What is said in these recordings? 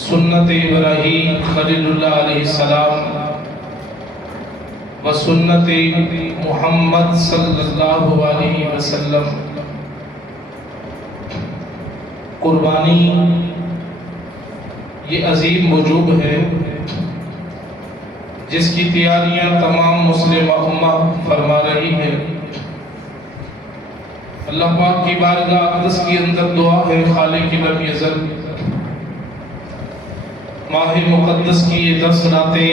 سنت ابراہیم خلیل اللہ علیہ السلام و سنت محمد صلی اللہ علیہ وسلم. قربانی یہ عظیم وجوب ہے جس کی تیاریاں تمام مسلم امہ فرما رہی ہے. اللہ پاک کی بارگاہ اقدس کی اندر دعا ہے خالق لم یزل ماہ مقدس کی یہ 10 راتیں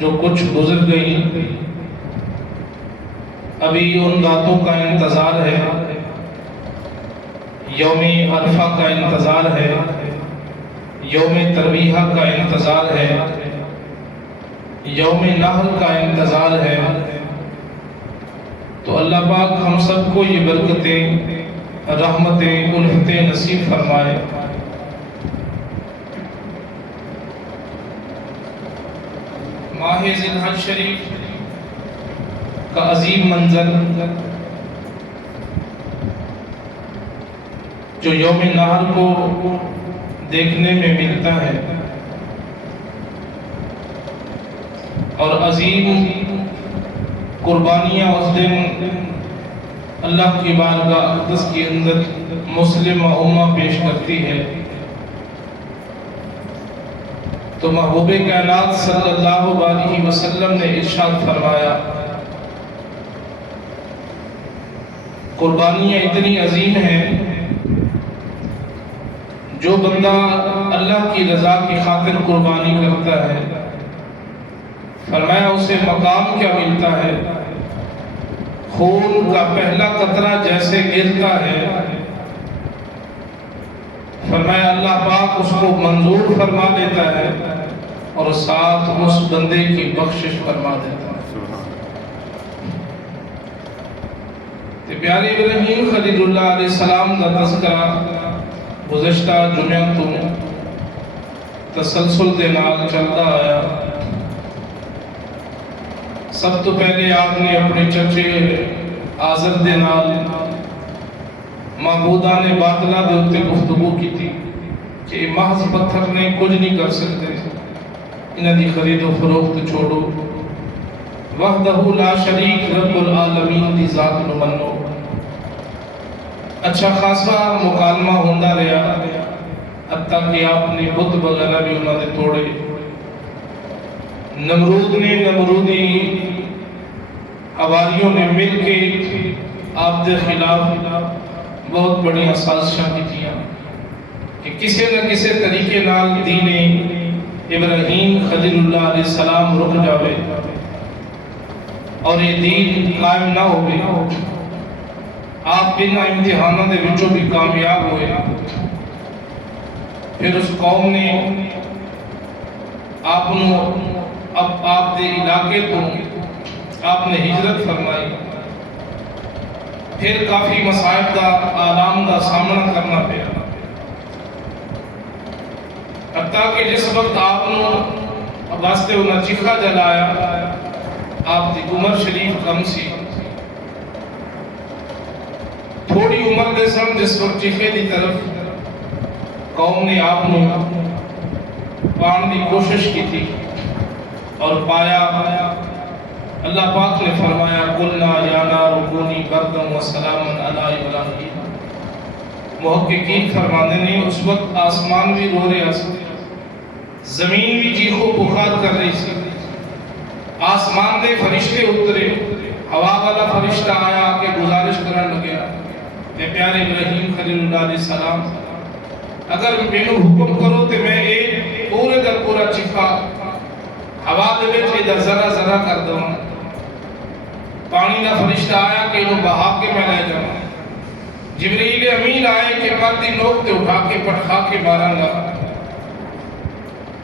جو کچھ گزر گئی، ابھی ان راتوں کا انتظار ہے، یوم عرفہ کا انتظار ہے، یوم ترویہ کا انتظار ہے، یوم نحر کا انتظار ہے. تو اللہ پاک ہم سب کو یہ برکتیں، رحمتیں، الفتیں نصیب فرمائے. ماہ ذی الحج شریف کا عظیم منظر جو یوم نحر کو دیکھنے میں ملتا ہے، اور عظیم قربانیاں اس دن اللہ کی بارگاہ اقدس کے اندر مسلم امہ پیش کرتی ہے. تو محبوب کائنات صلی اللہ علیہ وسلم نے ارشاد فرمایا، قربانیاں اتنی عظیم ہیں، جو بندہ اللہ کی رضا کی خاطر قربانی کرتا ہے، فرمایا اسے مقام کیا ملتا ہے؟ خون کا پہلا قطرہ جیسے گرتا ہے، فرمایا اللہ پاک اس کو منظور فرما دیتا ہے اور ساتھ اس بندے کی بخشش فرما دیتا ہے. تو پیارے ابراہیم خلیل اللہ علیہ السلام کا تذکرہ گزشتہ جمعہ تو تسلسل دے نال چلتا آیا. سب تو پہلے آپ نے اپنے چچے آزر دے نال معبودان باطلہ دے اتے گفتگو کی تھی کہ محض پتھر نے کچھ نہیں کر سکتے، انہاں دی خرید و فروخت چھوڑو، وحدہ لا شریک رب العالمین دی ذات نو منو. اچھا خاصا مکالمہ ہوندہ رہا، حتیٰ کہ آپ نے بت وغیرہ بھی انہوں نے توڑے. نمرود نے نمرودی حواریوں نے مل کے آپ دے خلاف بہت بڑی سازشاں کیتیاں کہ کسی نہ کسی طریقے نال دین ابراہیم خلیل اللہ علیہ السلام رک جاوے اور یہ دین قائم نہ ہوئے. آپ بنا امتحانوں دے وچوں بھی کامیاب ہوئے. پھر اس قوم نے آپ دے علاقے تو آپ نے ہجرت فرمائی. پھر کافی مصائب دا آلام دا سامنا کرنا پیا، حتیٰ کہ جس وقت آپ نے واسطے انہاں چیخا جلایا، آپ دی عمر شریف کم سی، تھوڑی عمر دے سن جس وقت چیخے دی طرف قوم نے آپ نے پان دی کوشش کی تھی اور پایا. اللہ پاک نے فرمایا قلنا یا نار کونی بردا وسلاما علی ابراہیم. محققین فرماتے ہیں اس وقت آسمان بھی رو رہا سی، زمین بھی چیخ و پکار کر رہی سی. آسمان دے فرشتے اترے، ہوا والا فرشتہ آیا کہ گزارش کرنے لگیا کہ پیارے ابراہیم خلیل اللہ علیہ السلام اگر مینوں حکم کرو تو میں ایک پورے در پورا چیخا ہوا دے وچ ادھر ذرا ذرا کر دوں. پانی دا فرشتہ آیا کہ انہوں بہا کے میں لے جاؤں. جبریل امین آئے کہ پردی نوک تے اٹھا کے پٹھا کے مارا گا.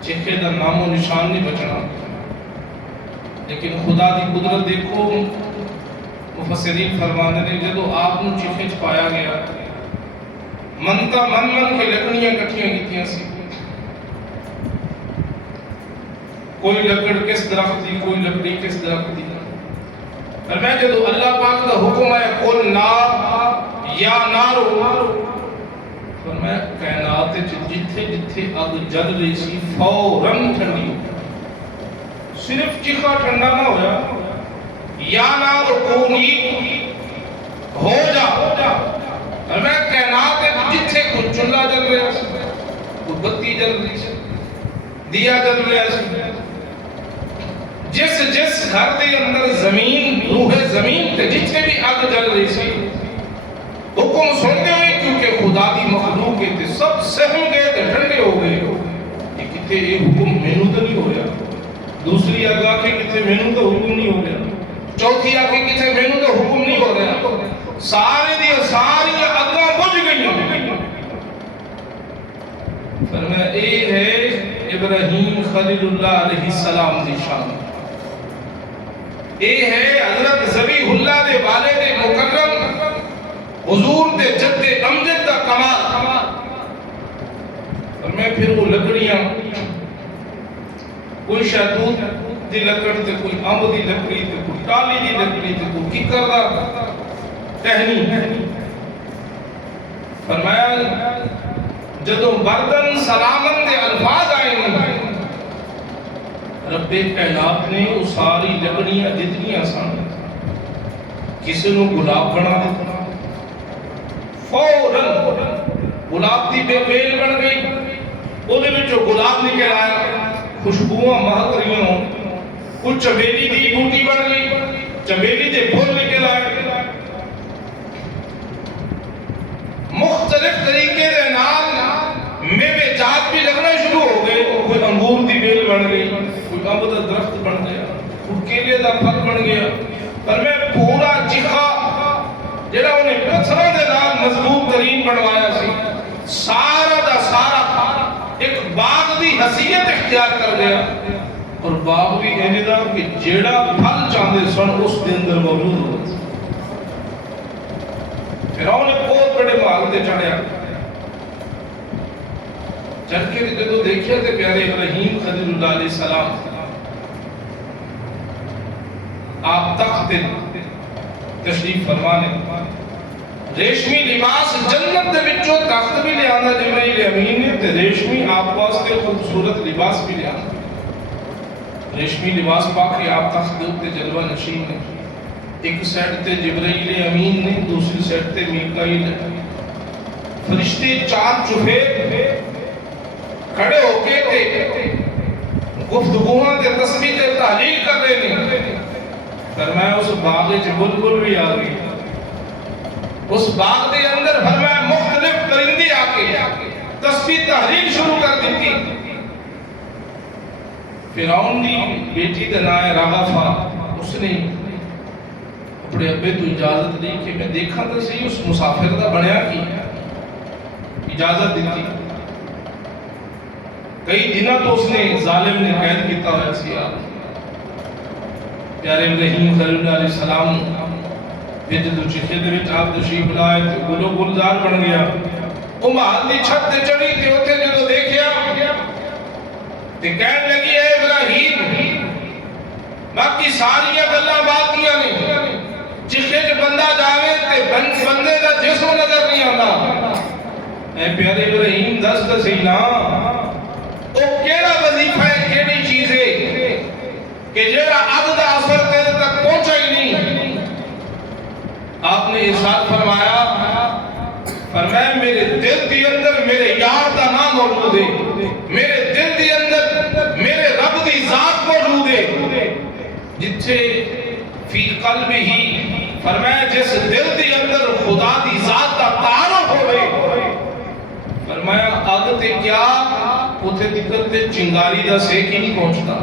چیخے دا نام و نشان نہیں بچنا. لیکن خدا دی قدرت دیکھو، مفسرین فرمانے نے جدو آپ نو چیخے چ پایا گیا، منتا من کے لکڑیاں کٹھیاں کیتیاں سی. کوئی لکڑ کس درخت دی، کوئی لکڑی کس درخت دی. فرمایا جدو اللہ پاک کا حکم ہے قل نار یا نارو، فرمایا کائنات کائنات جتھے جتھے اگ جل رہی سی فوراً ٹھنڈی ہو گئی۔ صرف چیخا ٹھنڈا نہ ہویا، یا نار کونی ہو جا، میں کائنات جتھے کوئی چولہا جل رہا سی، کوئی بتی جل رہی سی، دیا جل رہا سی، جس جس گھر دے اندر زمین روح زمین تے جتھے بھی اگ جل رہی سی حکم سن گئے، کیونکہ خدا دی مخلوق تے سب سہم گئے تے ٹھنڈے ہو گئے کہ کتے یہ حکم مینوں تو نہیں ہویا، دوسری اگ آ کے کتے مینوں تو حکم نہیں ہو گیا، چوتھی آ کے کتے مینوں تو حکم نہیں ہو گیا، سارے دی ساری اگاں بجھ گئی۔ فرمایا اے ہے ابراہیم خلیل اللہ علیہ السلام دی شان، اے ہے حضرت ذبیح اللہ دے والد مکرم حضور دے جد امجد دا کمال۔ فرمایا پھر وہ لکڑیاں، کوئی شہتوت دی لکڑ تے کوئی امب دی لکڑی تے کوئی ٹالی دی لکڑی تے کوئی ککر دا ٹہنی، فرمایا جدوں بردن سلامن دے الفاظ آئے نہیں، رب کائنات نے وہ ساری لکڑیاں جتنیاں سن کسی نو گلاب بنا دیتا، فوراً گلاب دی بیل بن گئی، اودے وچوں گلاب نکل آیا، خوشبوواں مہک رہی ہوں، کچھ چمیلی دی بوٹی بن گئی، چمیلی دے پھول نکل آئے، مختلف طریقے دے نال میوے جات بھی لگنا شروع ہو گئے، کوئی انگور دی بیل بن گئی، کوئی امب دا درخت بن گیا، کوئی کیلے دا پھل بن گیا، پر میں پورا چیخا جڑا انہیں پتھروں دے نال مضبوط ترین بنوایا سی، سارا دا سارا ایک باغ دی حیثیت اختیار کر گیا، اور باغ بھی انہیں دا کہ جیڑا پھل چاندے سن اس دے اندر موجود ہو۔ فرعون نے بہت بڑے محل تے چڑھیا، چڑھ کے جدوں دیکھیا تے پیارے ابراہیم خلیل اللہ علیہ السلام آپ تخت تشریف فرمانے، ریشمی لباس جنت دے وچوں تخت بھی لے آندا جبرائیل امین نے تے ریشمی آپ واسطے خوبصورت لباس بھی لے آندا، ریشمی لباس پا کے آپ تخت دے اوپر جلوہ نشین نے، ایک سائڈ تے جبرائیل امین نے، دوسری سائڈ تے میکائیل نے، فرشتے چار چوفیر کھڑے ہو کے تے گفتگوہاں تے تسبیح تے تحلیل کر رہے ہیں۔ فرمایا اس باغ وچ بلبل بھی آ گئی، اس باغ دے اندر فرمایا مختلف پرندے آ کے تسبیح تحلیل شروع کر دیتی۔ فرعون دی بیٹی دا نام ہے راغفہ، اس نے اپنے ابے تو اجازت دی کہ میں دیکھا تو صحیح اس مسافر دا بنیا کی، اجازت دیتی۔ کئی دنوں تو اس نے ظالم نے قید کیتا ہوا سی، پیارے ابراہیم خلیل اللہ علیہ السلام پھر جدو چیخے دے وچ آپ تشریف لائے تے گلو گلزار بن گیا، وہ محل دی چھت تے چڑھی تے اوتھے جدو دیکھیا تے کہن لگی اے ابراہیم باقی ساری گلاں باقیاں نے، چیخے تے بندہ جاوے تے بندے دا جسم نظر نہیں آندا، اے پیارے ابراہیم دس تے صحیح نا او کیڑا وظیفہ ہے، کیڑی چیز ہے کہ جڑا اب دا اثر تیرے تک پہنچا ہی نہیں۔ آپ نے ارشاد فرمایا میرے دل دی اندر میرے یار دا نام موجود ہے، میرے دل دی اندر میرے رب دی ذات موجود ہے، جتھے فی قلب ہی فرمایا جس دل دی اندر خدا دی ذات دا تعارف ہوئے، فرمایا اگ تے کیا اتھے دقت تے چنگاری دا سیک ہی نہیں پہنچتا۔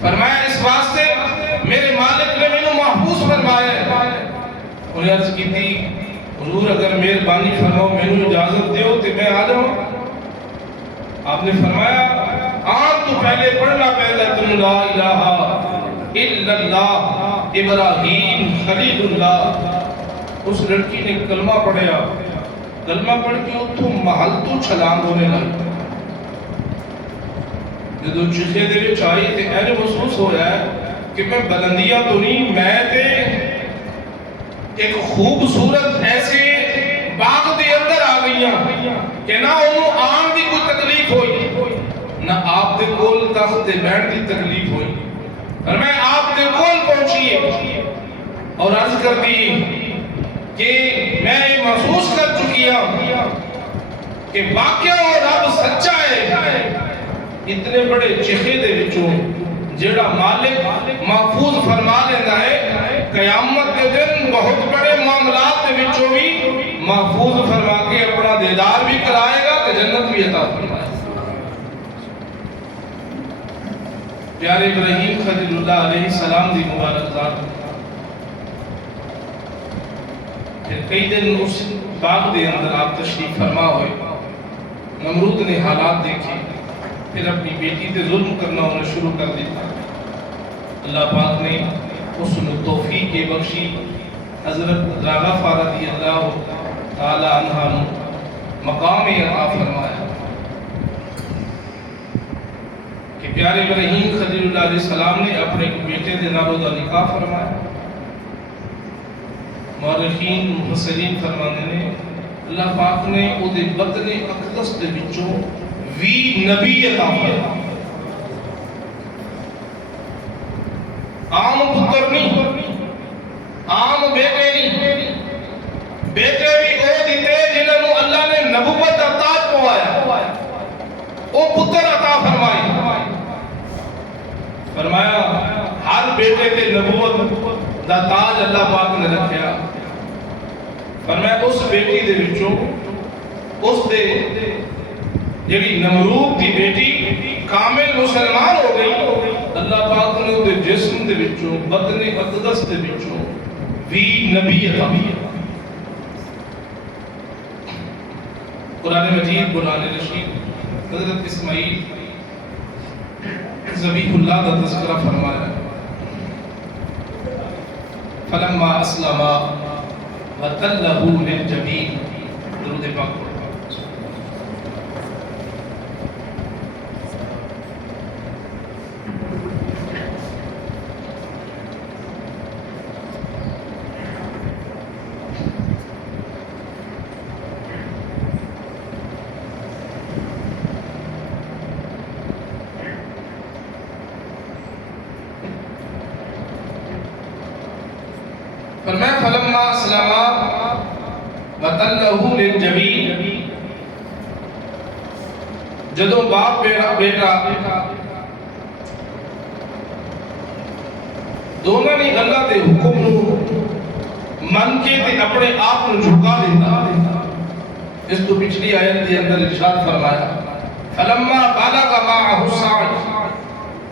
فرمایا اس واسطے میرے مالک نے مینوں محفوظ فرمایا ہے۔ انہیں عرض کی تھی حضور اگر مہربانی فرماؤ مینوں اجازت دیو تے میں آ جاؤں۔ آپ نے فرمایا آن تو پہلے پڑھنا پہلا تم لا الہ الا اللہ ابراہیم خلیل اللہ۔ اس لڑکی نے کلمہ پڑھیا، کلمہ پڑھ کے اتھوں محل تو چھلانگ ہونے لگا، جدو چیخے دے وچ آئی تے اینے محسوس ہویا ہے کہ میں بلندیاں تو نہیں، میں تے ایک خوبصورت ایسے باغ دے اندر اندر آ گئی کہ نہ انہوں آن دی کوئی تکلیف ہوئی نہ آپ دے کول تخت دے بیٹھ دی تکلیف ہوئی اور میں آپ دے کول پہنچیے اور عرض کر دی کہ میں یہ محسوس کر چکی ہوں کہ واقعہ اور رب سچا ہے اتنے بڑے چخے دے وچوں جیڑا مالک محفوظ فرما لینا ہے قیامت کے دن بہت بڑے معاملات دے وچوں بھی محفوظ فرما کے اپنا دیدار بھی کرائے گا کہ جنت بھی عطا فرمائے گا۔ پیارے ابراہیم خلیل اللہ علیہ السلام دی مبارک ذات پھر کئی دن اس باغ دے اندر آپ تشریف فرما ہوئے، نمرود نے حالات دیکھے، پھر اپنی بیٹی تے ظلم کرنا انہیں شروع کر دیتا۔ اللہ پاک نے اس نے توفیق بخشی، حضرت راغا فارا رضی اللہ تعالی عنہ مقام عطا فرمایا کہ پیارے ابراہیم خلیل اللہ علیہ السلام نے اپنے بیٹے دے نالوں دا نکاح فرمایا۔ مورخین مفسرین فرمانے نے اللہ پاک نے او دے بطن اقدس دے وچوں وی نبی عطا فرمایا۔ عام پتر نہیں، عام بیٹے نہیں، بیٹے بھی او دیتے جنہوں نے اللہ نے نبوت دا تاج پوایا، او پتر عطا فرمایا ہر بیٹے تے نبوت دا تاج اللہ پاک نے رکھیا۔ فرمایا اس بیٹی دے وچوں اس دے جڑی نمرود دی بیٹی کامل مسلمان ہو گئی، اللہ پاک نے دے جسم دے وچوں بدن اقدس دے وچوں وی نبی عطا فرمایا۔ قرآن مجید قرآن رشید حضرت اسماعیل ذبیح اللہ کا تذکرہ فرمایا، فلما اسلما وتلہ للجبین، درود پاک پڑھو۔ فرمایا فلما اسلما وتلہ للجبین، جدوں باپ بیٹا دونوں نے اللہ دے حکم نو من کے تے اپنے آپ نو جھکا دیتا۔ اس تو پچھلی آیت دے اندر ارشاد فرمایا فلما بلغ معه السعی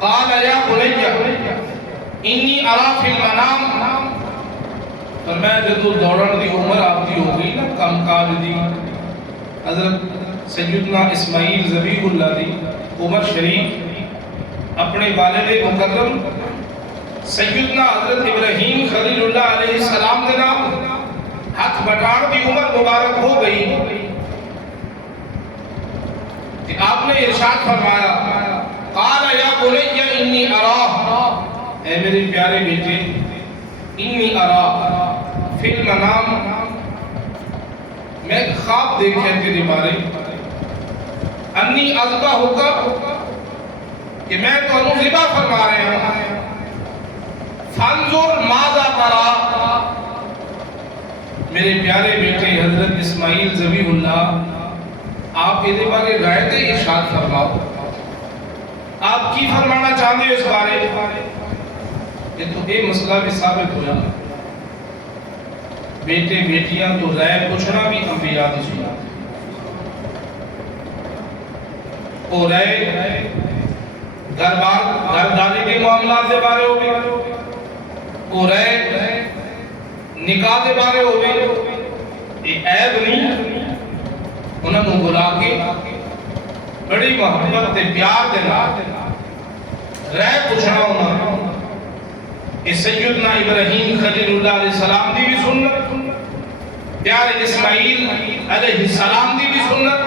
قال یا بنی انی ارا فی المنام، فرمایا جدو دوڑن دی عمر آپ دی ہو گئی نا کم کاج دی، حضرت سیدنا اسماعیل ذبیح اللہ دی عمر شریف اپنے والد مکرم سیدنا حضرت ابراہیم خلیل اللہ علیہ السلام دے نام ہاتھ بٹار دی عمر مبارک ہو گئی کہ آپ نے ارشاد فرمایا قال یا بنی انی ارا، اے میرے پیارے بیٹے انی ارا فی المنام، میں ایک خواب دیکھا تیرے بارے، انی اذبحک کہ میں تو انہوں ذبح فرما رہے ہیں، فانظر ماذا ترى، میرے پیارے بیٹے حضرت اسماعیل ذبیح اللہ آپ یہ بارے رائے تے ارشاد فرماؤ، آپ کی فرمانا چاہتے ہیں اس بارے؟ یہ تو یہ مسئلہ بھی ثابت ہوا بیٹے بیٹیاں تو رائے پوچھنا بھی انبیاء دی سنت، اور رائے گھرداری کے معاملات دے بارے ہو گئے، اور رائے نکاح دے بارے ہو گئے، یہ عیب نہیں، انہوں نے بلا کے بڑی محبت تے پیار دے رائے پوچھنا ہونا۔ اس سیدنا ابراہیم خلیل اللہ علیہ السلام دی بھی سنت، پیارے اسماعیل علیہ السلام دی بھی سنت،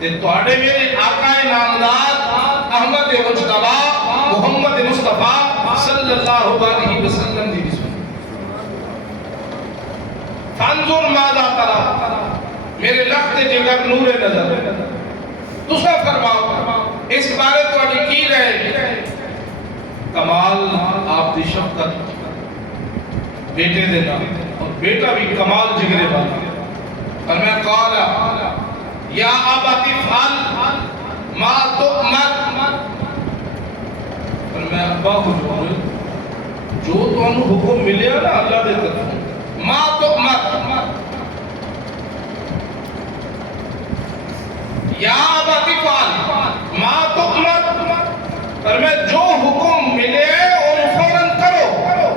تے توڑے میرے آقا نامدار احمد مجتبی محمد مصطفیٰ صلی اللہ علیہ وسلم دی بھی سنت۔ فانظر ماذا ترى، میرے لخت جگر نور نظر تسا فرماؤ اس بارے تواڈی کی رہے کمال آپ دی شفقت بیٹے دے نام اور بیٹا بھی کمال جگرے والا اور میں قالا یا ابت افعل ما تؤمر اور میں ابا حضور جو تانوں حکم ملیا نا اللہ دے طرف ما تؤمر یا ابت افعل ما تؤمر اور میں جو حکم ملے اور فوراً کرو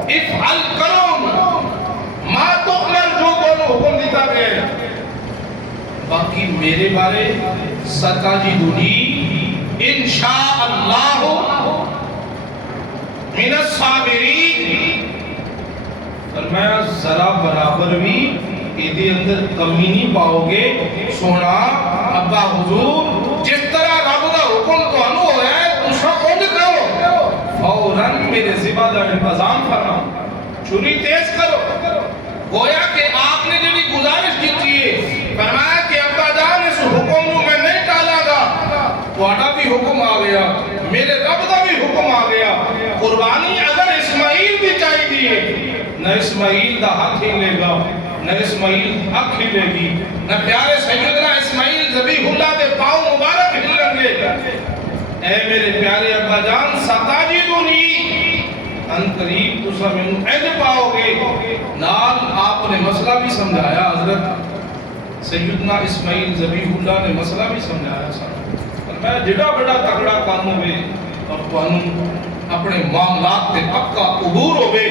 افعل کرو ما تؤمر جو حکم دیتا گیا باقی میرے بارے ستجدنی انشاءاللہ من الصابرین فرمایا ذرا برابر بھی ایدے اندر کمی نہیں پاؤ گے سونا ابا حضور جس طرح رب دا حکم تو انو ہو ہے دوسرا کون کرو فوراً میرے ذبح دا انتظام فرما چھری تیز کرو گویا کہ آپ نے جو گزارش کی تھی فرمایا کہ ابا جان اس حکم کو میں نہیں ٹالا گا تواڈا بھی حکم آ گیا میرے رب دا بھی حکم آ گیا قربانی اگر اسماعیل بھی چاہیے نہ اسماعیل دا ہاتھ ہی لے گا نہ اسماعیل حق ہی لے گی نہ پیارے سیدنا اسماعیل ذبیح اللہ دے پاؤں مبارک ہلیں گے اے میرے پیارے ابا جان ستجدنی ان قریب تسا مینوں اج پاؤ گے نال آپ نے مسئلہ بھی سمجھایا حضرت سیدنا اسماعیل ذبیح اللہ نے مسئلہ بھی سمجھایا سن میں جڑا بڑا تگڑا کام ہوئے اور تانوں اپنے معاملات تے پکا عبور ہوئے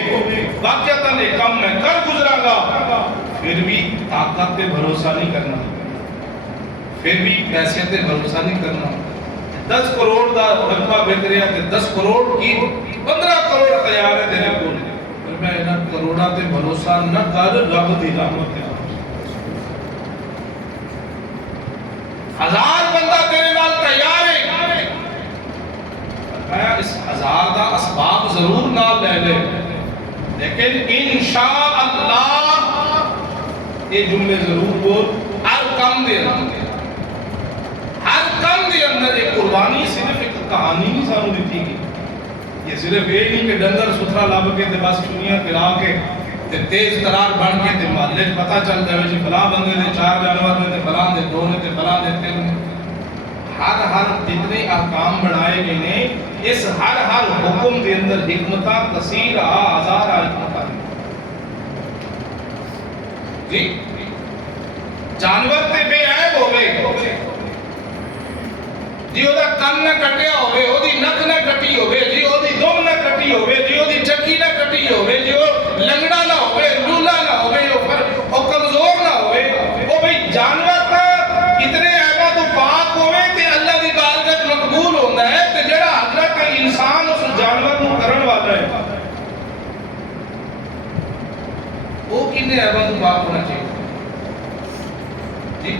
واقعتاً یہ کام میں کر گزرا گا پھر بھی طاقت تے بھروسہ نہیں کرنا پھر بھی پیسے تے بھروسہ نہیں کرنا 10 کروڑ دا رقبہ بک رہا تے 10 کروڑ کی 15 کروڑ تیار ہے تیرے کو میں انہاں کروڑاں تے بھروسہ نہ کر رب دی رحمت ہے 1000 بندہ تیرے نال تیار ہے میں اس 1000 دا اسباب ضرور نال لے لے لیکن انشاءاللہ یہ جملے ضرور بول ہر کام دے ہر کام دے اندر ایک قربانی صرف ایک کہانی نہیں سانو دیتی گی یہ صرف یہ نہیں کہ ڈنگر ستھرا لب کے تے بس چنیاں پھرا کے تے تیز ترار بن کے تے محلے پتہ چل جائے جی فلاں بندے دے 4 جانور نے تے فلاں دے 2 نے تے فلاں دے 3 نے ہر جتنے احکام بنائے گئے نے اس ہر حکم دے اندر حکمتاں کثیر ہزار حکمتاں جی جانور تے بے عیب ہوئے جی اودا کن نہ کٹیا ہوئے اودی نک نہ کٹی ہوئے جی اودی دم نہ کٹی ہوئے جی اودی چکی نہ کٹی ہوئے جی او لنگڑا نہ ہوئے لولا نہ ہوئے او کمزور نہ ہوئے او بھئی جانور تا اتنے عیباں تو پاک ہوئے تے اللہ دی بارگاہ مقبول ہوندا ہے تے جڑا حضرت انسان اس جانور نو کرن والا ہے وہ کنے عیباں تو پاک ہونا چاہیے جی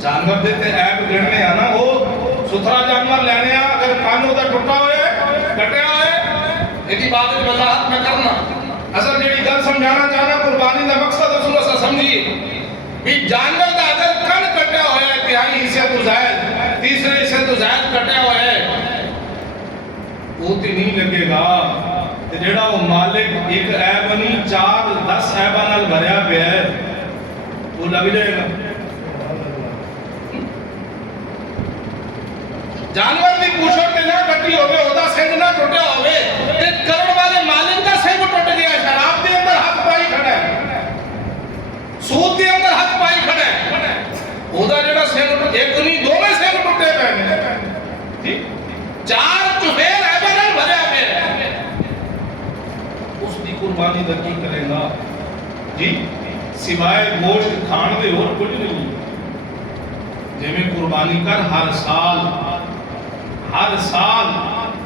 جانور دیتے عیب گھڑنے آنا وہ ستھرا جانور لینے آ اگر کانوں دا ٹوٹا ہوئے کٹیا ہوئے ایدی بات وضاحت میں کرنا اصل جڑی گل سمجھانا چاہنا قربانی دا مقصد اصول اسا سمجھیے بھی جانور دا اگر کن کٹیا ہوئے تہائی حصے تو زائد تیسرے حصے تو زائد کٹیا ہوئے وہ تے نہیں لگے گا تے جڑا وہ مالک ایک عیب نہیں 4-10 عیباں نال بھریا پیا ہے وہ لگ جائے گا جانور دی پوچھڑ تے نہ کٹی ہوئے ہودا سنگ نہ ٹوٹیا ہوئے تے کرن والے مالک دا سنگ ٹوٹ گیا شراب دے اندر ہاتھ پائی کھڑا ہے سود دے اندر ہاتھ پائی کھڑا ہے ہودا جڑا سنگ ایک نہیں دو میں سنگ ٹوٹے پے جی 4 چوبیر ایبا نال بھریا پے اس دی قربانی دا کی کرے گا جی سوائے گوشت کھان دے اور کچھ نہیں جے میں قربانی کر ہر سال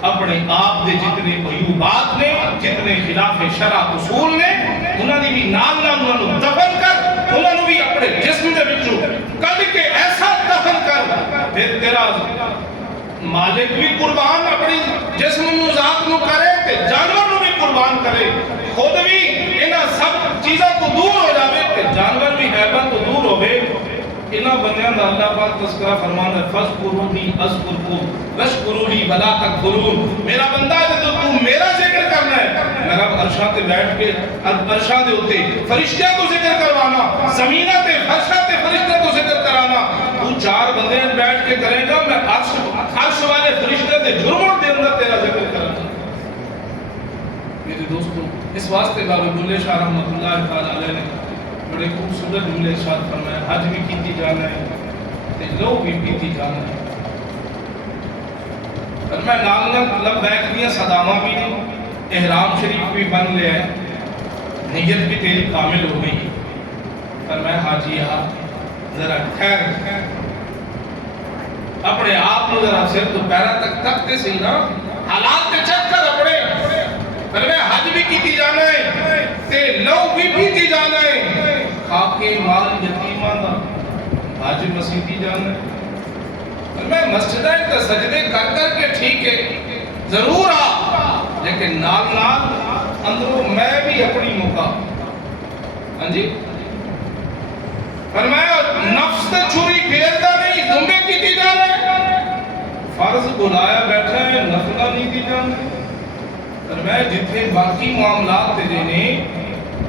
اپنے آپ دے جتنے عیوبات نے جتنے خلاف شرع اصول نے انہاں دی بھی نال انہاں نوں دفن کر انہاں نوں بھی اپنے جسم دے وچوں کڈ کے ایسا دفن کر پھر تیرا مالک بھی قربان اپنی جسم نوں ذات نوں کرے تے جانور نوں بھی قربان کرے، خود بھی انہاں سب چیزاں تو دور ہو جاوے کہ جانور بھی غیبت تو دور ہوئے۔ انہاں بندیاں دا اللہ پاک تذکرہ فرمانا ہے فَذْكُرُونِي أَذْكُرْكُمْ وَاشْكُرُوا لِي وَلَا تَكْفُرُونَ۔ میرا بندہ ہے تو تو میرا ذکر کرنا ہے، میرا عرشاں تے بیٹھ کے عرشاں دے ہوتے فرشتیاں تو ذکر کروانا، زمینہ تے فرشاں تے فرشتیاں تو ذکر کرانا۔ تو چار بندے بیٹھ کے کرے گا، میں عرش والے فرشتے دے جرموں دے اندر تیرا ذکر کرنا۔ میرے دوستو، اس واسطے بابا بلے شاہ رحمۃ اللہ تعالی علیہ نے بڑے خوبصورت جملے ارشاد فرمایا، حج بھی کیتی جانا ہے تے لو بھی پیتی جانا ہے۔ فرمایا نال نال لبیک دیاں صداواں بھی نے، احرام شریف بھی بن لیا ہے، نیت بھی تیری کامل ہو گئی۔ فرمایا حاجی آپ ذرا ٹھہر اپنے آپ کو ذرا سر تو پیرا تک تکتے سے نا حالات تے چیک کر اپنے۔ فرمایا حج بھی کیتی جانا ہے تے لو بھی پیتی جانا ہے، خاکے مال یتیماں دا حج مسیحی جانا ہے۔ فرمایا مسجدہ تے سجدے کر کر کے ٹھیک ہے ضرور آ، لیکن نال نال اندروں میں بھی اپنی موقع ہاں جی۔ فرمایا نفس تے چھری پھیرتا نہیں، دمبے کیتی جانا ہے، فرض بلایا بیٹھا ہے نفلہ نہیں دی جانا ہے۔ فرمایا جتنے باقی معاملات تے دینے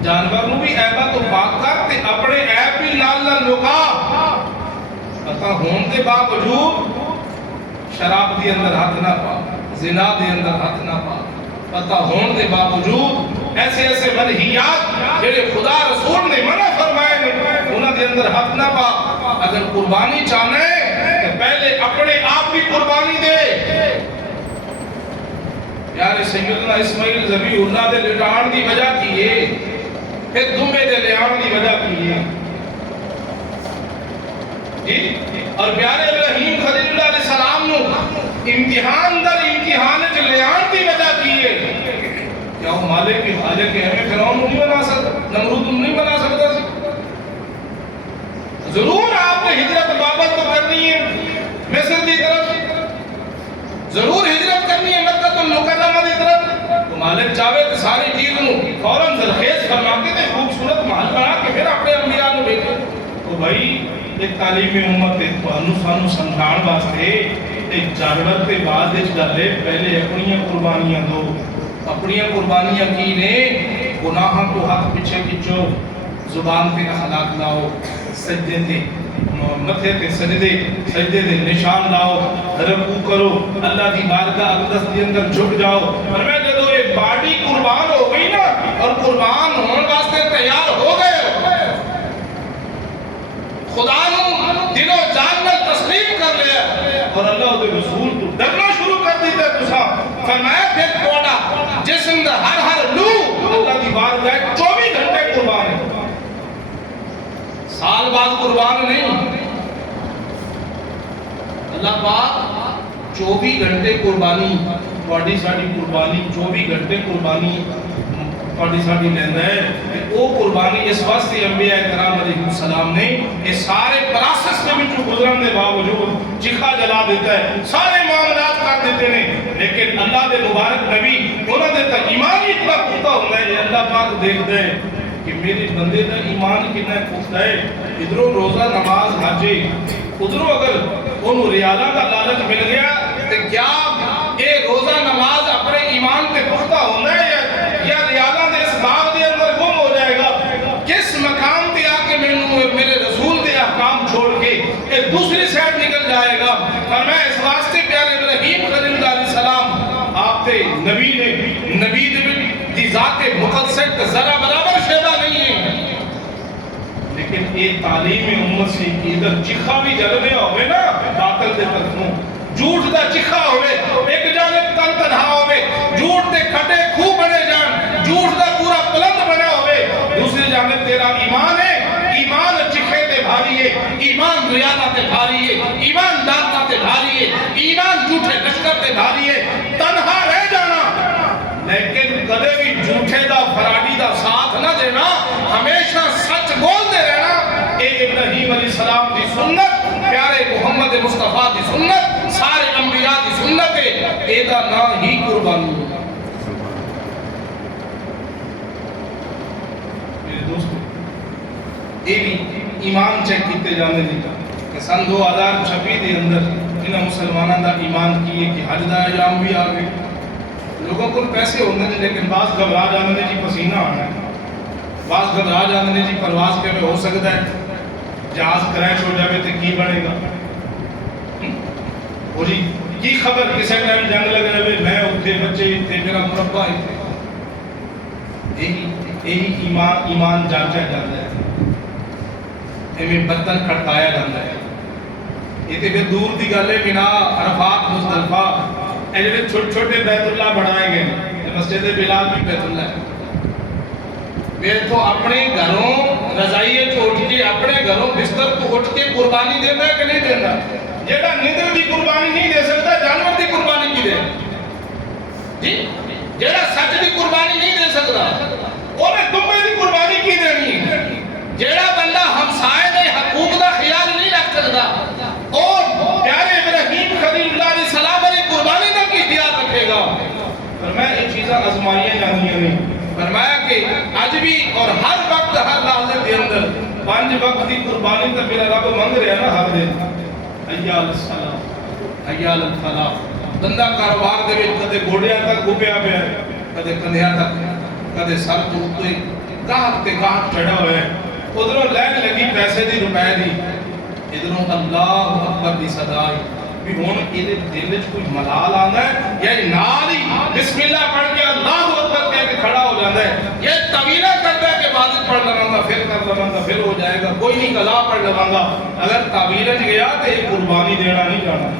جانور نو بھی عیبہ تو پاک کر تے اپنے عیب بھی نال نال لکا۔ پتہ ہون دے باوجود شراب دی اندر ہاتھ نہ پا، زنا دی اندر ہاتھ نہ پا، پتہ ہون دے باوجود ایسے ایسے منہیات جڑے خدا رسول نے منع فرمائے نے انہاں دے اندر ہاتھ نہ پا۔ اگر قربانی چاہنا ہے تو پہلے اپنے آپ بھی قربانی دے۔ یار سیدنا اسماعیل ذبیح اللہ دے لٹان دی وجہ کی ہے، پھر دمبے دے لیان دی وجہ کی ہے جی۔ اور پیارے ابراہیم خلیل اللہ علیہ السلام نو امتحان در امتحان چ لیان دی وجہ کی ہے، کیا وہ مالک کی خالق کے ہمیں فرعون نہیں بنا سکتا، نمرود نہیں بنا سکتا سی؟ ضرور آپ نے ہجرت واپس تو کرنی ہے مصر دی طرف، ضرور ہجرت کرنی ہے مکہ المکرمہ دی طرف، تو مالک چاہے تو ساری چیز نو فوراً زرخیز فرما کے تے خوبصورت محل بنا کے پھر اپنے انبیاء نو بھیجے۔ تو بھائی ایک تعلیم امت ہے تو سانو سمجھان واسطے ایک جانور تے بعد وچ گلے پہلے اپنی قربانیاں دو۔ اپنی قربانیاں کی نے گناہاں تو ہاتھ پیچھے کھچو، زبان تے اخلاق لاؤ، سجدے تے متھے تے سجدے دے نشان لاؤ، رکوع کرو، اللہ دی بارگاہ اقدس دے اندر جھک جاؤ۔ اور میں جدو یہ باڈی قربان ہو گئی نا اور قربان ہونے واسطے تیار ہو گئے خدا نو دل و جان میں تسلیم کر لیا اور اللہ دے رسول تو ڈرنا شروع کر دیتا تسا۔ فرمایا پھر توڑا جسم دا ہر لو اللہ دی بارگاہ 24 گھنٹے قربان ہے، سال بعد قربان نہیں۔ اللہ پاک 24 گھنٹے قربانی تھوڑی ساڑی قربانی 24 گھنٹے قربانی تھوڑی ساڑی لیندہ ہے۔ وہ قربانی اس واسطے انبیاء کرام علیہ السلام نے اس سارے پراسس میں بھی جو گزرن دے باوجود چکھا جلا دیتا ہے، سارے معاملات کر دیتے ہیں، لیکن اللہ دے مبارک نبی انہوں نے تک ایمان اتنا پختہ ہوتا ہے۔ اللہ پاک دیکھتے ہیں کہ میری بندے کا ایمان کتنا پختہ ہے، ادھروں روزہ نماز حاجے، ادھروں اگر انہوں ریالہ کا لالچ مل گیا تو کیا یہ روزہ نماز اپنے ایمان پہ پختہ ہونا ہے یا ریالہ دے اس باغ دے اندر گم ہو جائے گا؟ کس مقام پہ آ کے میرے رسول دے احکام چھوڑ کے ایک دوسری سائڈ نکل جائے گا؟ فرمایا اس واسطے پیارے ابراہیم خلیل اللہ علیہ السلام آپ تے نبی نے نبی دی ذات مقدس ذرا برابر شیدہ نہیں ہے، لیکن ایک تعلیم امت سے کہ ادھر چکھا بھی جلنے ہوئے نا باطل دے طرفوں، جھوٹ دا چکھا ہوئے، ایک جانب تن تنہا ہوئے، جھوٹ دے کھٹے خوب بنے جان، جھوٹ دا پورا پلند بنا ہوئے، دوسری جانب تیرا ایمان ہے، ایمان چکھے تے بھاری ہے، ایمان ریالہ تے بھاری ہے، ایمان دانتا تے بھاری ہے، ایمان جھوٹے لشکر تے بھاری ہے، تنہا رہ جانا لیکن کدے بھی جھوٹے دا فراڈی دا ساتھ نہ دینا، ہمیشہ سچ بول دے رہنا۔ اے ابراہیم علیہ السلام دی سنت، پیارے محمد مصطفیٰ دی سنت، سارے انبیاء دی سنت ہے، اے دا نا ہی قربانی۔ یہ بھی ایمان چیک کیتے جانے دی کہ سن 2026 دے اندر انہاں مسلمانوں دا ایمان کیے کہ حج دا ایام بھی آ گئے. لوگوں کو پیسے ہوندے نے لیکن بعض گھبرا جاندے نے جی پسینہ آنا ہے, بعض گھبرا جاندے نے جی پرواز کے میں ہو سکتا ہے جہاز کریش ہو جائے تو کی بنے گا, وہ جی کی خبر کسے ٹائم جنگ لگ رہے میں اتنے بچے اتنے میرا مربع اتنے. یہی ایمان جانچا جاتا ہے, ایویں برتن کھڑکایا جاتا ہے. یہ تو پھر دور دی گل ہے بنا عرفات مزدلفہ اے جڑے چھوٹے چھوٹے بیت اللہ بنائے گئے, مسجد بلال بھی بیت اللہ ہے. پھر تو اپنے گھروں رضائیے تو اٹھ کے اپنے گھروں بستر تو اٹھ کے قربانی دینا ہے کہ نہیں دینا؟ جیڑا ندر دی قربانی نہیں دے سکتا جانور دی قربانی کی دے جی, جیڑا سچ دی قربانی نہیں دے سکتا انہیں دمبے دی قربانی کی دینی ہے. جیڑا بندہ ہمسائے دے حقوق دا خیال نہیں رکھ سکتا اور پیارے ابراہیم خلیل اللہ علیہ السلام علیہ قربانی دا کی خیال رکھے گا. فرمایا یہ چیزاں آزمائیاں جانیاں نہیں. فرمایا کہ آج بھی اور ہر وقت ہر لحظے کے اندر 5 وقت کی قربانی تو میرا رب منگ رہا نا ہر دن. حیال الصلاۃ حیال الفلاح. بندہ کاروبار دے وچ کدے گوڑیاں تک گھپیا پیا ہے, کدے کندھیاں تک, کدے سر تو اوتے گاہک تے گاہک چڑھا ہوا ہے. ادھروں لائن لگی پیسے دی روپے دی, ادھروں اللہ اکبر دی صدا آئی بھی ہون یہ دل وچ کوئی ملال آندا ہے یا نال ہی بسم اللہ پڑھ کے اللہ اکبر کہہ کے کھڑا ہو جاتا ہے, یہ طویلہ کرتا ہے کہ عبادت پڑھ لواں گا پھر کر لواں گا پھر ہو جائے گا, کوئی نہیں قضا پڑھ لواں گا. اگر طویلہ گیا تو یہ قربانی دینا نہیں جانا.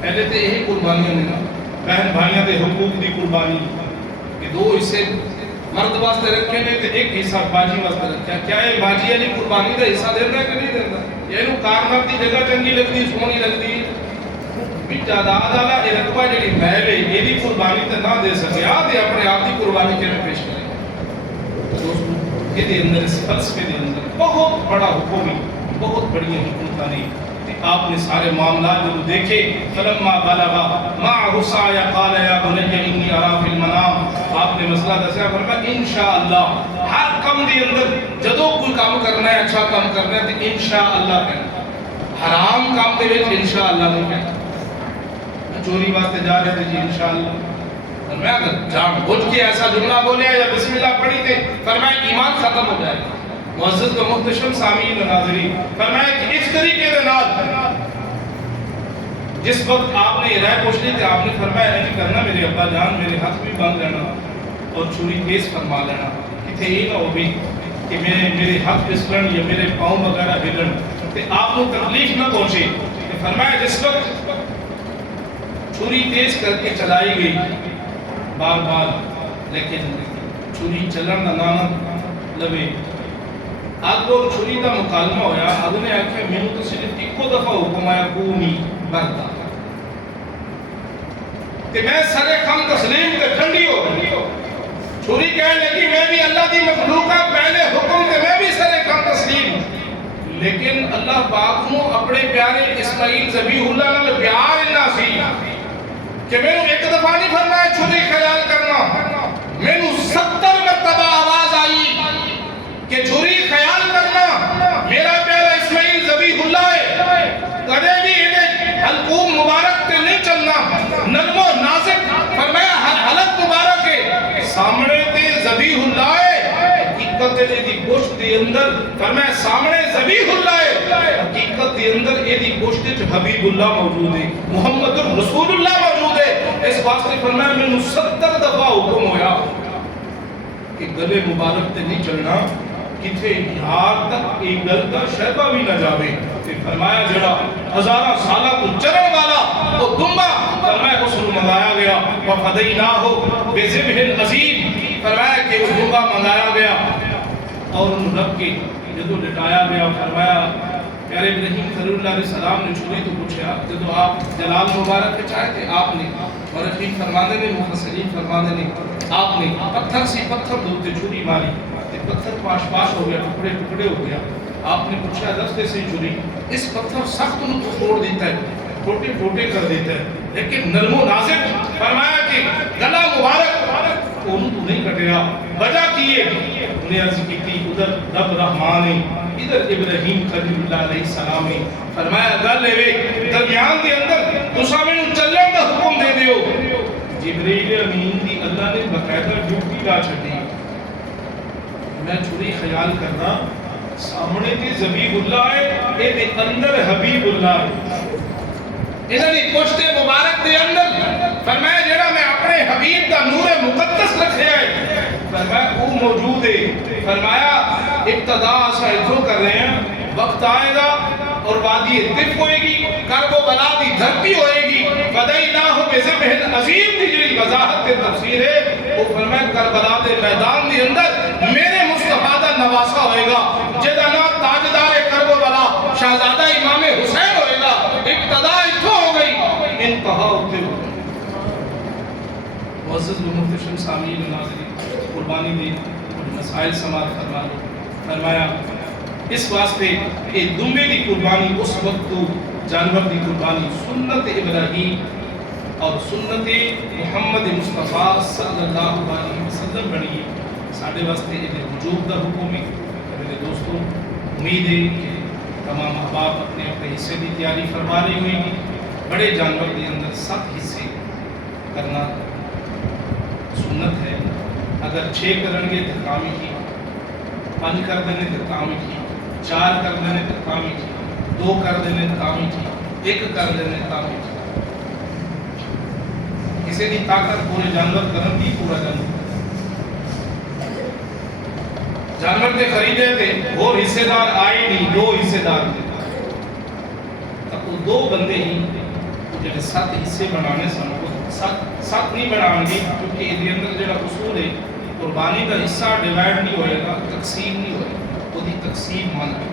پہلے تو یہی قربانیاں نے نا بہن بھائیاں دے حقوق دی قربانی کہ 2 حصے مرد واسطے رکھے نے تے 1 حصہ باجی واسطے رکھا. کیا یہ باجی علی قربانی دا حصہ دینا ہے کہ نہیں دینا؟ یہ کارنام دی جگہ چنگی لگتی سونی لگتی بھی جائیداد والا یہ رقبہ جڑی محل ہے یہ قربانی تے نہ دے سکے آدھے اپنے آپ کی قربانی کے میں پیش کرے. دوستو یہ اندر اس فلسفے دے اندر بہت بڑا حکم ہے, بہت بڑی حکمت ہے. آپ نے سارے معاملات جو دیکھے فلما بلغا معه السعي قال يا بني اني ارى في المنام. آپ نے مسئلہ دسیا فرمایا انشاءاللہ ہر کام دے اندر جدوں کوئی کام کرنا ہے اچھا کام کرنا ہے تو انشاءاللہ کہنا, حرام کام دے وچ انشاءاللہ نہیں کہنا. چوری واسطے جا رہے تھے جی انشاءاللہ, فرمایا اگر جان بوجھ کے ایسا جملہ بولے یا بسم اللہ پڑھی تھے فرمایا ایمان ختم ہو جائے گا. معزز و محتشم سامعین و ناظرین, فرمایا کہ اس طریقے دے نال جس وقت آپ نے یہ رائے پوچھ لی تھی آپ نے فرمایا نہیں کرنا میرے ابا جان, میرے ہاتھ بھی بند رہنا اور چھری تیز فرما لینا کہ یہ نہ ہو بھی کہ میرے ہاتھ پسلن یا میرے پاؤں وغیرہ ہلن کہ آپ کو تکلیف نہ پہنچے. فرمایا جس وقت چھری تیز کر کے چلائی گئی بار بار لیکن چھری چلن کا نام لبے آگ اور چھری کا مکالمہ ہویا. آگ نے آکھیا میں تو صرف ایکو دفعہ حکم آیا قومی بردا کہ میں سرے خم تسلیم تے ٹھنڈی ہو گئی. چھری کہنے لگی میں بھی اللہ دی مخلوقہ پہلے حکم تے میں بھی سرے خم تسلیم, لیکن اللہ پاک نو اپنے پیارے اسماعیل ذبیح اللہ نال پیار اتنا سی کہ میں ایک دفعہ نہیں فرمایا چھری خیال کرنا, میں 70 مرتبہ آواز آئی کہ چھری خیال کرنا میرا پیارا اسماعیل ذبیح اللہ ہے, کدے بھی انہیں حلقوم مبارک تے نہیں چلنا, نرم و نازک. فرمایا ہر حلق مبارک ہے سامنے تے ذبیح اللہ ہے, حقیقت دی گوشت دی اندر فرمایا سامنے ذبیح اللہ ہے, حقیقت دی اندر یہ دی گوشت وچ حبیب اللہ موجود ہے, محمد رسول اللہ موجود ہے. اس واسطے فرمایا میں 70 دفعہ حکم ہویا کہ گلے مبارک تے نہیں چلنا کتھے یہاں تک ایک گل کا شہبہ بھی نہ جاوے. فرمایا جڑا ہزارہ سالہ کو چرن والا وہ دمبا فرمایا اس کو منگایا گیا وَفَدَيْنَاهُ بِذِبْحٍ عَظِيمٍ. فرمایا کہ وہ دمبا منگایا گیا اور ان رب کے جدو لٹایا گیا. فرمایا پیارے ابراہیم خلیل اللہ علیہ السلام نے چھری تو پوچھا جدو آپ جلال مبارک کے چاہے تھے آپ نے مرحبین فرمانے نے مفسرین فرمانے نے آپ نے پتھر سے پتھر دھوتے چھری ماری, پتھر پاش پاش ہو گیا, ٹکڑے ٹکڑے ہو گیا. آپ نے پوچھا دستے سے چھری اس پتھر سخت ان کو توڑ دیتا ہے, ٹوٹے ٹوٹے کر دیتا ہے, لیکن نرم و نازک. فرمایا کہ گلا مبارک ان تو نہیں کٹے گا. وجہ کیے انہیں عرض کی تھی ادھر رب رحمان ادھر ابراہیم خلیل اللہ علیہ السلام فرمایا گل ہے درمیان کے اندر تساں مینوں چلن دا حکم دے دیو جبریل امین دی اللہ نے باقاعدہ ڈیوٹی لا چھڈی میں چھری خیال کرنا سامنے تے ذبیح اللہ ہے اے دے اندر حبیب اللہ ہے انہاں دی پشت مبارک دے اندر فرمایا جڑا میں اپنے حبیب دا نور مقدس رکھیا ہے فرمایا وہ موجود ہے فرمایا ابتدا اسا اتھوں کر رہے ہیں وقت آئے گا اور وادی طف ہوئے گی کرب و بلا دی دھرتی ہوئے گی فدیناہ بذبح عظیم دی جڑی وضاحت تے تفسیر ہے وہ فرمایا کربلا دے میدان دی اندر میرے مصطفیٰ دا نواسا ہوئے گا جدا نام تاجدار کرب و بلا شہزادہ امام حسین ہوئے گا ابتدا اتھوں ہو گئی انتہا ہوتے ہو معزز و محتشم سامعین و ناظرین قربانی دے مسائل سماعت فرما لو فرمایا اس واسطے کہ دمبے دی قربانی اس وقت تو جانور دی قربانی سنت ابراہیم اور سنت محمد مصطفیٰ صلی اللہ علیہ وسلم بنی ساڑھے واسطے یہ وجوب دا حکم ہے میرے دوستوں امید ہے کہ تمام احباب اپنے اپنے حصے دی تیاری فرما رہی ہوئیں گی بڑے جانور دے اندر 7 حصے کرنا سنت ہے اگر 6 کرن گے تو کام کی 5 کر دینے تو کام کی 4 کر دینے تو کام کی 2 کر دینے تو کام کی 1 کر دینے کام کی کسی دی طاقت پورے جانور کرن دی پورا جانور دے خریدے تھے اور حصے دار آئے نہیں 2 حصے دار تھے تب وہ 2 بندے ہی جنہیں 7 حصے بنانے سن 7 نہیں بنانے گے کیونکہ یہ اندر جڑا اصول ہے قربانی کا حصہ ڈیوائیڈ نہیں ہوئے گا تقسیم نہیں ہوئے گا وہ دی تقسیم منع ہے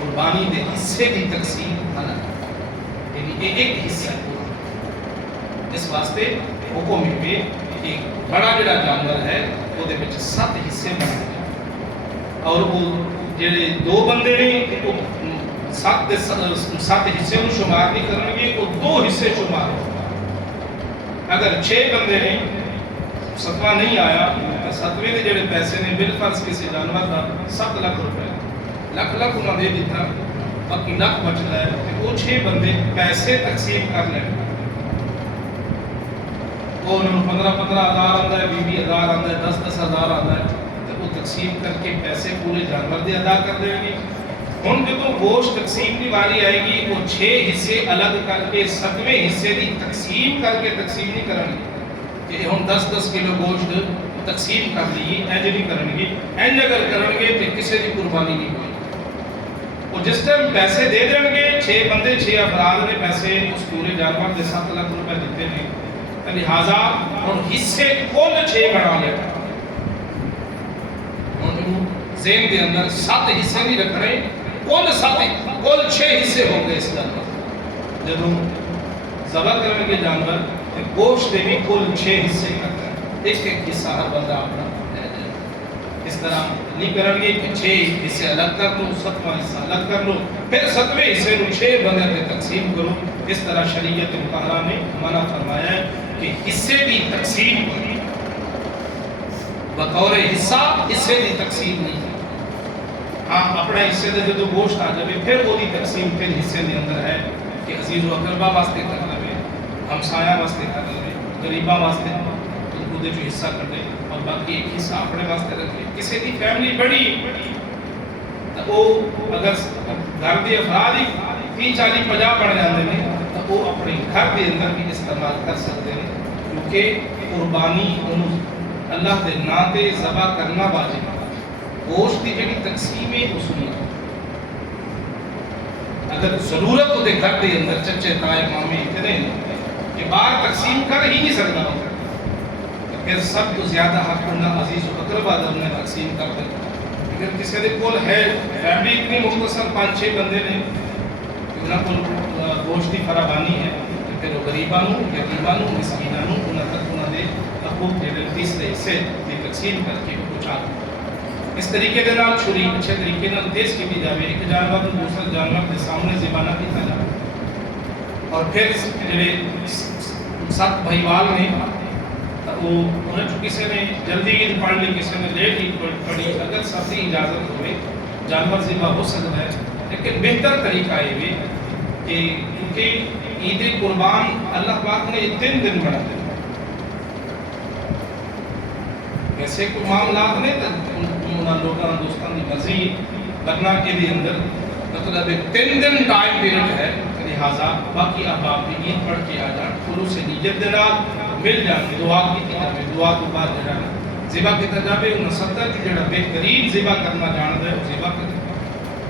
قربانی دے حصے دی تقسیم منع ہے یعنی ایک حصہ ہے اس واسطے حکم ہے کہ بڑا جڑا جانور ہے وہ دے وچ 7 حصے بنائے اور وہ جڑے 2 بندے نے وہ 7 حصے کو شمار نہیں کریں گے وہ 2 حصے شمار اگر 6 بندے نے 7واں نہیں آیا تو 7ویں دے جڑے پیسے نے بالفرض کسی جانور کا 7 لاکھ روپے لاکھ انہوں دے دیتا باقی لاکھ بچ رہا ہے وہ 6 بندے پیسے تقسیم کر لیں وہ انہوں 15,000 آتا ہے 20,000 آتا ہے 10,000 آتا ہے تو وہ تقسیم کر کے پیسے پورے جانور دے ادا کر دیں گے ہن جو گوشت تقسیم کی باری آئے گی وہ 6 حصے الگ کر کے 7ویں حصے دی تقسیم کر کے تقسیم نہیں کریں گے کہ ہم 10 کلو گوشت تقسیم کر لیے اینج نہیں کریں گے اینج اگر کریں گے تو کسی کی قربانی نہیں ہوئی وہ جس ٹائم پیسے دے دیں گے 6 بندے 6 افراد نے پیسے اس پورے جانور دے 7 لاکھ روپے دیتے ہیں لہٰذا ہم حصے کل 6 بنا لیں ذہن کے اندر 7 حصے نہیں رکھنے کل 6 حصے ہوں گے اس جانور جب ذبح کرنے کے جانور گوشت بھی کل 6 حصے کرتا ہے ایک حصہ ہر بندہ اپنا اس طرح نہیں کریں گے کہ 6 حصے الگ کر لو 7واں حصہ الگ کر لو پھر 7ویں حصے کو 6 بندے پہ تقسیم کرو اس طرح شریعت مطالعہ نے منع فرمایا ہے کہ حصے کی تقسیم بطور حصہ حصے کی تقسیم نہیں ہاں اپنا حصے دے جو گوشت آ جائے پھر وہ تقسیم پھر حصے کے اندر ہے کہ عزیز و اقربا واسطے کر لے ہمسایہ واسطے کر لے غریباں واسطے وہ جو حصہ کر دے اور باقی ایک حصہ اپنے واسطے رکھ لے کسی کی فیملی بڑی تو وہ اگر گھر کے افراد ہی 30 40 50 بڑھ جاتے ہیں تو وہ اپنے گھر کے اندر بھی استعمال کر سکتے ہیں کیونکہ قربانی اللہ کے نام تے ذبح کرنا واجب گوشت کی جڑی تقسیم ہے اس میں اگر ضرورت ہوتے گھر کے اندر چچے تائے مامے اتنے کہ باہر تقسیم کر ہی نہیں سکتا پھر سب کو زیادہ حق کرنا عزیز و اقربا میں تقسیم کر دیں اگر کسی کے کول ہے فیملی اتنی مختصر 5-6 بندے نے انہوں کو گوشت کی فراوانی ہے پھر وہ غریباں یتیماں مسکیناں انہوں تک انہوں نے حقوق کے تیسرے حصے کی تقسیم کر کے پہنچا اس طریقے کے نال چھری اچھے طریقے نال تیز کی جائے ایک جانور کو دوسرے جانور کے سامنے زبانہ کیتا جائے اور پھر جڑے 7 بھائیوال نے وہ انہیں کسی نے جلدی عید پڑھ لی کسی نے لیٹ عید پڑھی اگر سب کی اجازت ہوئے جانور ذبح ہو سکتا ہے لیکن بہتر طریقہ یہ بھی کہ کیونکہ عید قربان اللہ پاک نے 3 دن بنا دیا ویسے کوئی معاملات نہیں تو لوگوں دوستوں کی مرضی کرنا کے لیے اندر مطلب 3 دن ٹائم پیریڈ ہے لہٰذا باقی احباب بھی عید پڑھ کے آ جان شروع سے نیت دینا مل جائے دعا کی کتابیں دعا تو بعد جڑا ذبح کے تجابے 69 کی جڑا بہترین ذبح کرنا جانتا ہے وہ ذبح کرے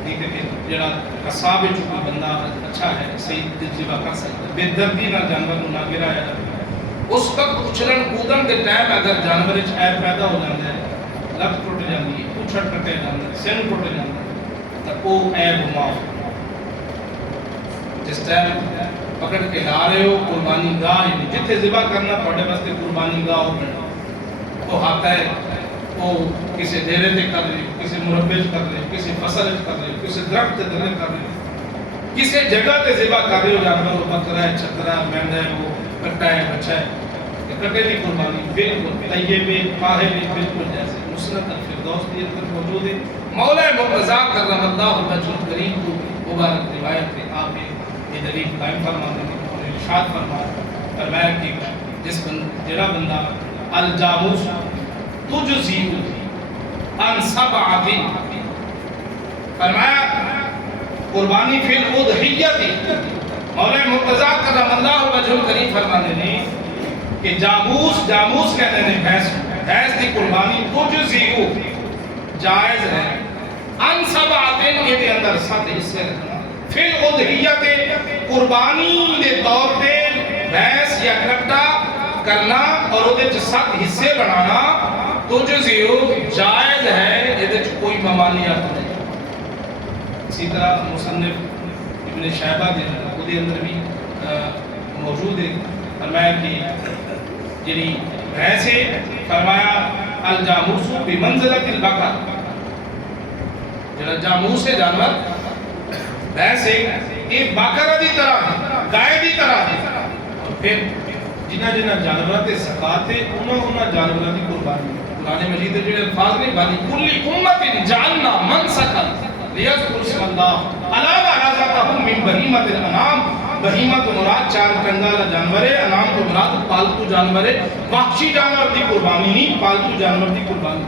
ٹھیک ہے کہ جڑا قصاب ہے جو بندہ اچھا ہے صحیح ذبح کر سکتا ہے بے دردی نہ جانور نہ گرایا جائے اس وقت اچھلن کودن کے ٹائم اگر جانور عیب پیدا ہو جاتا ہے لت ٹوٹ جاتی ہے اچھڑ کٹے جاتا ہے سن ٹوٹ جاتا ہے تو وہ عیب معاف جس ٹائم پکڑ کے لا رہے ہو قربانی گاہ جتنے ذبح کرنا پڑے واسطے قربانی گاہ ہو وہ آتا ہے وہ کسی ڈیرے سے کر رہے کسی مربے کر رہے کسی فصل کر رہے کسی درخت سے درے کر رہے کسی جگہ پہ ذبح کر رہے ہو جانور وہ بکرا ہے چھترا مینڈا ہے وہ کٹا ہے بچہ ہے کٹے کی قربانی بالکل طیبے طاہرے بالکل جیسے مسند الفردوس کی اندر موجود ہے مولا مرتضیٰ کرم اللہ وجہ الکریم کو مبارک روایت کے آپ یہ دلیل قائم فرماتے ہیں اور ارشاد فرمایا کہ جس جڑا بندہ الجاموس تجزیء عن 7 فرمایا قربانی فی الاضحیہ مولا مرتضیٰ کرم اللہ وجہ الکریم فرماتے ہیں کہ جاموس کہتے ہیں بھینس کی قربانی تجزیء جائز ہے عن 7 کے اندر 7 حصے رکھنا فی الاضحیہ قربانی دے طور پہ بھینس یا کٹا کرنا اور وہ 7 حصے بنانا تجزیء جائز ہے یہ کوئی ممانعت نہیں اسی طرح مصنف ابن شیبہ دے اندر بھی موجود ہے فرمایا کہ یعنی بھینس ہے فرمایا الجاموس بمنزلۃ البقر جڑا جاموس ہے جانور بھینس ایک بکرا دی طرح گائے دی طرح اور پھر جنہ جانوروں تے زکات ہے انہاں جانوراں دی قربانی قرآن مجید دے جڑے الفاظ نے بانی کل امت جعلنا منسکا لیذکر اسم اللہ علی ما رزقہم من بہیمۃ الانعام بہیمہ تو مراد 4 ٹنگالا جانور ہے انعام تو مراد پالتو جانور ہے وحشی جانور دی قربانی نہیں پالتو جانور دی قربانی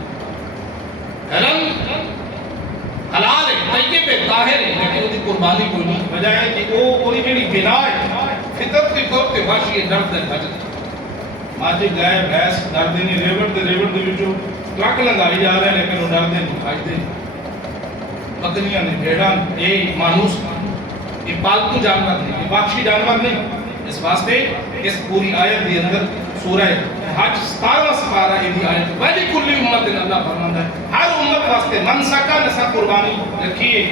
حلال ہے طیب ہے طاہر ہے لیکن وہ قربانی کوئی نہیں وجہ ہے کہ وہ جڑی بنا ہے فطرت کے طور پہ وحشی ہے ڈر دے حاجت ماجے گائے بھینس ڈر دینی ریوڑ دے وچوں ٹرک لنگائی جا رہے ہیں لیکن وہ ڈر دے کھائی دے بکریاں نے بھیڑاں یہ مانوس یہ پالتو جانور نہیں یہ وحشی جانور نہیں اس واسطے اس پوری آیت کے اندر سورہ حج 17 سپارہ یہ آیت ولی کل امت اللہ فرماتا ہے ہر امت واسطے منسکا نسا قربانی رکھیے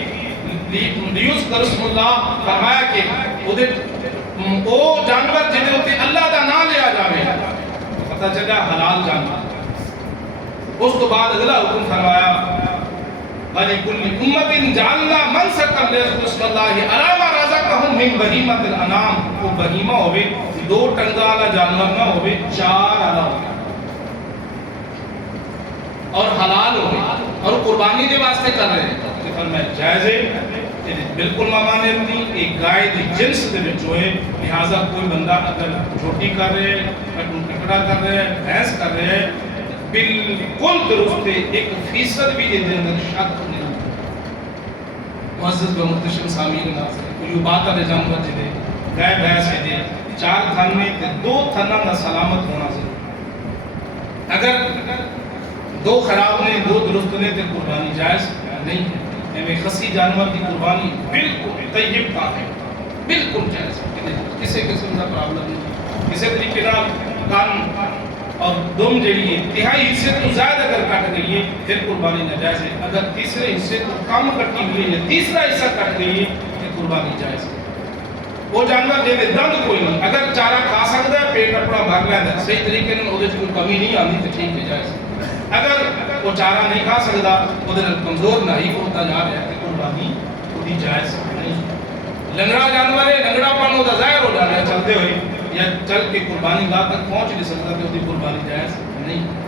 لیوس کرسم اللہ فرمایا کہ وہ جانور جنہیں ہوتے اللہ دا نام لیا جاوے پتہ چلا حلال جانور اس تو بعد اگلا حکم فرمایا ولی کل امت جعلنا منسکا لیذکر اسم اللہ علی ما رزقہم من بہیمۃ الانعام وہ بہیمہ ہوئے 2 ٹنگا والا جانور نہ ہوئے 4 والا ہوئے اور حلال ہوئے اور قربانی دے واسطے کر رہے ہیں کہ فرمایا جائز ہے بالکل ممانعت نہیں ایک گائے دی جنس دے وچ ہوئے لہذا کوئی بندہ اگر جھوٹی کر رہے کٹڑا کر رہے ہیں بھینس کر رہے ہیں بالکل درست ہے 1% بھی دے اندر شک نہیں معزز و محتشم سامعین ناظرین کوئی بات والے جانور جے گائے بھینس ہے 4 تھن میں 2 تھناں دا سلامت ہونا ضروری اگر 2 خراب نے 2 درست نے تے قربانی جائز نہیں ہے میں خسی جانور کی قربانی بالکل طیب کا ہے بالکل جائز ہے کسی قسم کا پرابلم نہیں کسی طریقے نال کان اور دم جڑی انتہائی حصے تو زیادہ اگر کٹ گئی ہے پھر قربانی ناجائز ہے اگر تیسرے حصے تو کم کٹی ہوئی ہے تیسرا حصہ کٹ گئی ہے پھر قربانی جائز ہے وہ جانور دے دند کوئی نہیں اگر چارہ کھا سکتا ہے پیٹ اپنا بھر لینا ہے صحیح طریقے سے وہ کوئی کمی نہیں آتی تو ٹھیک ہے جائز اگر وہ چارہ نہیں کھا سکتا وہ کمزور نہیں ہوتا جا رہا ہے قربانی وہی جائز نہیں لنگڑا جانور ہے لنگڑا پن وہ ظاہر ہو جانا ہے چلتے ہوئے یا چل کے قربانی گاہ تک پہنچ نہیں سکتا تو وہ قربانی جائز نہیں.